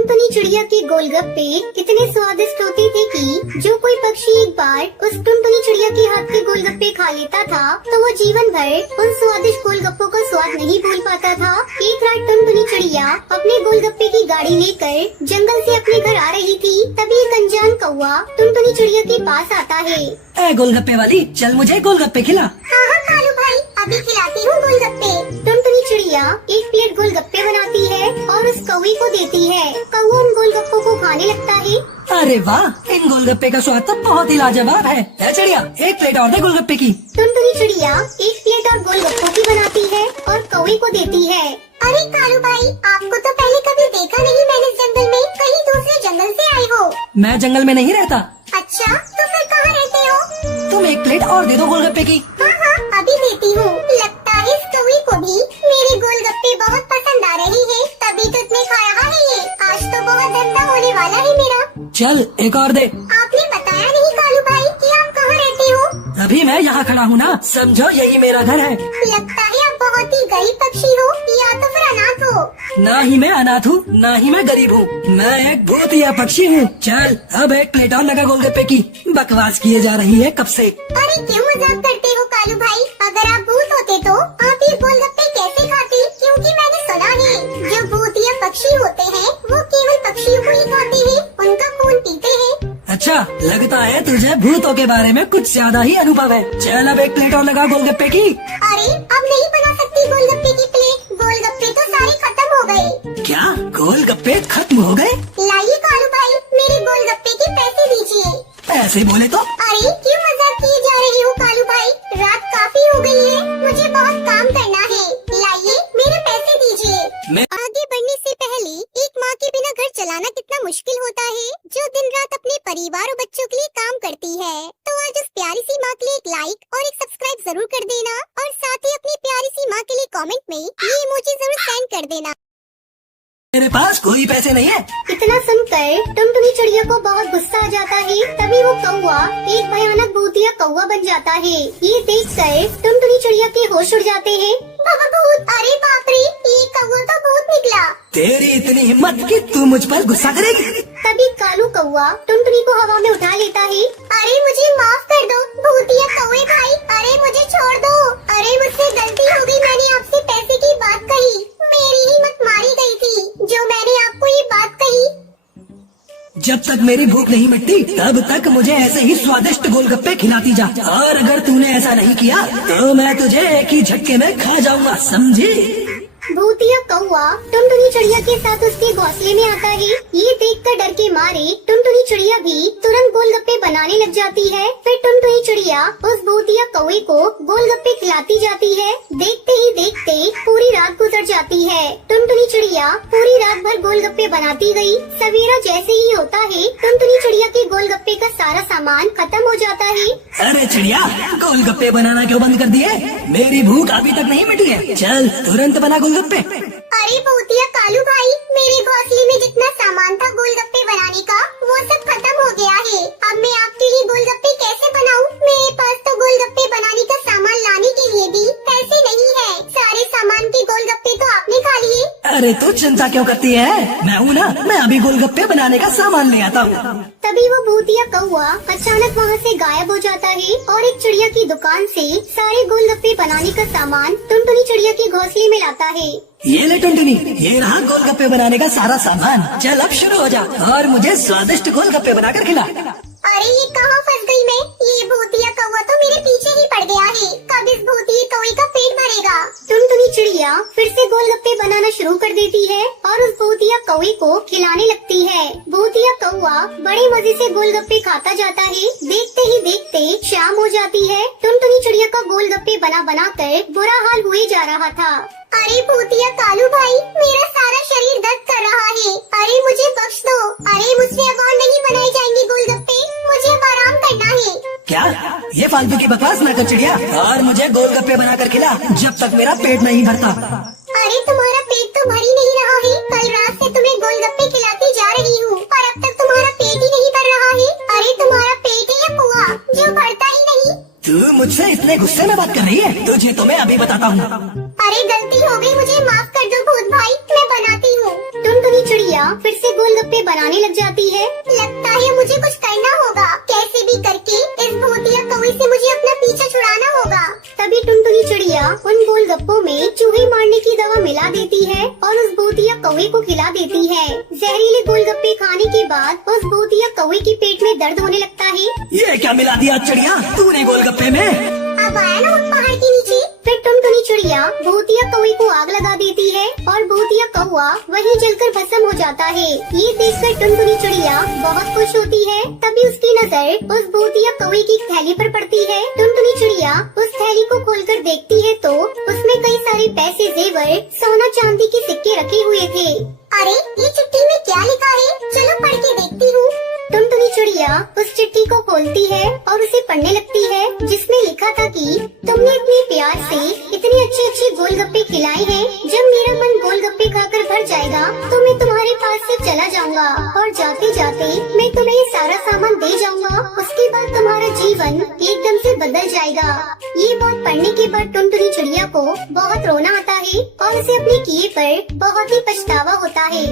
टुनटुनी चिड़िया के गोलगप्पे इतने स्वादिष्ट होते थे कि जो कोई पक्षी एक बार उस टुनटुनी चिड़िया के हाथ के गोलगप्पे खा लेता था तो वो जीवन भर उन स्वादिष्ट गोलगप्पों का स्वाद नहीं भूल पाता था। एक रात टुनटुनी चिड़िया अपने गोलगप्पे की गाड़ी लेकर जंगल से अपने घर आ रही थी। तभी एक अनजान कौवा टुनटुनी चिड़िया के पास आता है। ए गोलगप्पे वाली, चल मुझे गोलगप्पे खिला। हाँ हाँ कालू भाई, अभी खिलाती हूँ गोलगप्पे। टुनटुनी चिड़िया एक प्लेट गोलगप्पे बनाती है और उस कौवे को देती है। कौवा उन गोलगप्पों को खाने लगता है। अरे वाह, इन गोलगप्पे का स्वाद तो बहुत ही लाजवाब है। ए चिड़िया, एक प्लेट और दे गोलगप्पे की। टुनटुनी चिड़िया एक प्लेट और गोलगप्पों की बनाती है और कौवे को देती है। अरे कालू भाई, आपको तो पहले कभी देखा नहीं मैंने इस जंगल में, कहीं दूसरे जंगल से आए हो? मैं जंगल में नहीं रहता। अच्छा, तो फिर कहाँ रहते हो? तुम एक प्लेट और दे दो गोलगप्पे की। हाँ हाँ, अभी देती हूँ। लगता है इस कौवे को भी मेरे गोलगप्पे बहुत पसंद आ रहे हैं, तभी तो इतने खा रहा है ये। आज तो बहुत धंधा होने वाला है मेरा। चल एक और दे। आपने बताया नहीं कालू भाई कि आप कहाँ रहते हो? अभी मैं यहाँ खड़ा हूँ ना, समझो यही मेरा घर है। लगता है आप बहुत ही गरीब पक्षी हो या तो फिर अनाथ हो। ना ही मैं अनाथ हूँ, ना ही मैं गरीब हूँ, मैं एक भूतिया पक्षी हूँ। चल अब एक प्लेट और लगा गोलगप्पे की। बकवास किए जा रही है कब से। अरे क्यों मजाक करते हो कालू भाई? अगर आप भूत होते तो आप ये गोलगप्पे कैसे खाते? क्योंकि मैंने सुना है जो भूतिया पक्षी होते हैं वो केवल पक्षियों को ही खाते हैं, उनका खून पीते हैं। अच्छा, लगता है तुझे भूतों के बारे में कुछ ज्यादा ही अनुभव है। चल अब एक प्लेट और लगा गोलगप्पे की। अरे अब नहीं बना सकती गोलगप्पे की प्लेट, गोलगप्पे तो सारे खत्म हो गए। क्या गोलगप्पे खत्म हो गए? लाइए कालू भाई, मेरे गोलगप्पे के पैसे दीजिए। पैसे बोले तो? अरे क्यों मजाक किए जा रही हो कालू भाई? रात काफी हो गई है, मुझे बहुत काम करना है। लाइए मेरे पैसे दीजिए। आगे बढ़ने से पहले एक माँ के बिना घर चलाना कितना मुश्किल होता है, जो दिन रात अपने परिवार और बच्चों के लिए काम करती है। तो आज उस प्यारी सी माँ के लिए एक लाइक और एक सब्सक्राइब जरूर कर देना और साथ ही अपनी प्यारी सी माँ के लिए कमेंट में ये इमोजी जरूर सेंड कर देना। मेरे पास कोई पैसे नहीं है। इतना सुनकर टुनटुनी चिड़िया को बहुत गुस्सा आ जाता है। तभी वो कौवा एक भयानक भूतिया कौवा बन जाता है। ये देखकर टुनटुनी चिड़िया के होश उड़ जाते हैं। बाबा भूत! अरे बाप रे, ये कौवा तो भूत निकला। तेरी इतनी हिम्मत कि तू मुझ पर गुस्सा करेगी? तभी कालू कौवा टुनटुनी को हवा में उठा लेता है। अरे मुझे माफ कर दो भूतिया कौवे भाई, अरे मुझे छोड़ दो। अरे मुझसे गलती हो गई, मैंने आपसे पैसे की बात कही, मेरी हिम्मत मारी गई थी जो मैंने आपको ये बात कही। जब तक मेरी भूख नहीं मिटती तब तक मुझे ऐसे ही स्वादिष्ट गोलगप्पे खिलाती जा, और अगर तूने ऐसा नहीं किया तो मैं तुझे एक ही झटके में खा जाऊंगा, समझी? भूतिया कौवा टुनटुनी चिड़िया के साथ उसके घोंसले में आता है। ये देखकर डर के मारे टुनटुनी चिड़िया भी तुरंत गोलगप्पे बनाने लग जाती है। फिर टुनटुनी चिड़िया उस भूतिया कौवे को गोलगप्पे खिलाती जाती है। देखते ही देखते पूरी रात गुजर जाती है। टुनटुनी चिड़िया पूरी रात भर गोलगप्पे बनाती गई। सवेरा जैसे ही होता है टुनटुनी चिड़िया के गोलगप्पे का सारा सामान खत्म हो जाता है। अरे चिड़िया, गोलगप्पे बनाना क्यों बंद कर दिए? मेरी भूख अभी तक नहीं मिटी है, चल तुरंत बना गोलगप्पे। अरे भूतिया कालू भाई, मेरे घोंसले में जितना सामान था गोलगप्पे बनाने का वो सब खत्म हो गया है। अब मैं आपके लिए गोलगप्पे कैसे बनाऊं? मेरे पास तो गोलगप्पे बनाने का सामान लाने के लिए भी पैसे नहीं है। सारे सामान के गोलगप्पे तो आपने खा लिए। अरे तू चिंता क्यों करती है? मैं हूँ ना, मैं अभी गोलगप्पे बनाने का सामान ले आता हूँ। तभी वो भूतिया कौवा अचानक वहाँ से गायब हो जाता है और एक चिड़िया की दुकान से सारे गोलगप्पे बनाने का सामान टुनटुनी चिड़िया के घोंसले में लाता है। ये ले टुनटुनी, ये रहा गोलगप्पे बनाने का सारा सामान। चल अब शुरू हो जा और मुझे स्वादिष्ट गोलगप्पे बनाकर खिला। अरे ये कहाँ फंस गई मैं? ये भूतिया कौवा तो मेरे पीछे ही पड़ गया है। कब इस भूतिया कौवे का पेट भरेगा? टुनटुनी चिड़िया फिर से गोलगप्पे बनाना शुरू कर देती है और उस भूतिया कौवे को खिलाने लगती है। भूतिया कौवा बड़े मजे से गोलगप्पे खाता जाता है। देखते ही देखते शाम हो जाती है। टुनटुनी चिड़िया का गोलगप्पे बना बना कर बुरा हाल हुए जा रहा था। अरे भूतिया कालू भाई, मेरा सारा शरीर दर्द कर रहा है। अरे मुझे बख्श दो। अरे मुझसे अब और नहीं बनाए जाएंगे गोलगप्पे, मुझे अब आराम करना है। क्या? ये फालतू की बकवास ना कर चिड़िया, और मुझे गोलगप्पे बनाकर खिला जब तक मेरा पेट नहीं भरता। अरे तुम्हारा पेट तो भर ही नहीं रहा है। कल रात से तुम्हें गोलगप्पे खिलाती जा रही हूँ पर अब तक तुम्हारा पेट ही नहीं भर रहा है। अरे तुम्हारा पेट है या कुआं जो भरता ही नहीं? तू मुझसे इतने गुस्से में बात कर रही है? तुझे तो मैं अभी बताता हूँ। अरे गलती हो गई, मुझे माफ कर दो भूत भाई, मैं बनाती हूँ। टुनटुनी चिड़िया फिर से गोलगप्पे बनाने लग जाती है। लगता है मुझे कुछ करना होगा, कैसे भी करके इस भूतिया कौवे से मुझे अपना पीछा छुड़ाना होगा। तभी टुनटुनी चिड़िया उन गोलगप्पों में चूहे मारने की दवा मिला देती है और उस भूतिया कौवे को खिला देती है। जहरीले गोलगप्पे खाने के बाद उस भूतिया कौवे के पेट में दर्द होने लगता है। ये क्या मिला दिया चिड़िया तूने गोलगप्पे में? अब आया ना उस पहाड़ के नीचे। फिर टुनटुनी चिड़िया भूतिया कौवे को आग लगा देती है और भूतिया कौवा वहीं जलकर भस्म हो जाता है। ये देखकर टुनटुनी चिड़िया बहुत खुश होती है। तभी उसकी नजर उस भूतिया कौवे की थैली पर पड़ती है। टुनटुनी चिड़िया उस थैली को खोलकर देखती है तो उसमें कई सारे पैसे, जेवर, सोना चांदी के सिक्के रखे हुए थे। अरे ये चिट्ठी में क्या लिखा है, चलो पढ़ के देखती हूँ। टुनटुनी चिड़िया उस चिट्ठी को खोलती है और उसे पढ़ने लगती है, जिसमें लिखा था कि तुमने इतने प्यार से इतने अच्छे अच्छे गोलगप्पे खिलाए हैं। जब मेरा मन गोलगप्पे खाकर भर जाएगा तो मैं तुम्हारे पास से चला जाऊंगा और जाते जाते मैं तुम्हें ये सारा सामान दे जाऊंगा। उसके बाद तुम्हारा जीवन एकदम से बदल जाएगा। ये बात पढ़ने के बाद टुनटुनी चिड़िया को बहुत रोना आता है और उसे अपने किए पर बहुत ही पछतावा होता है।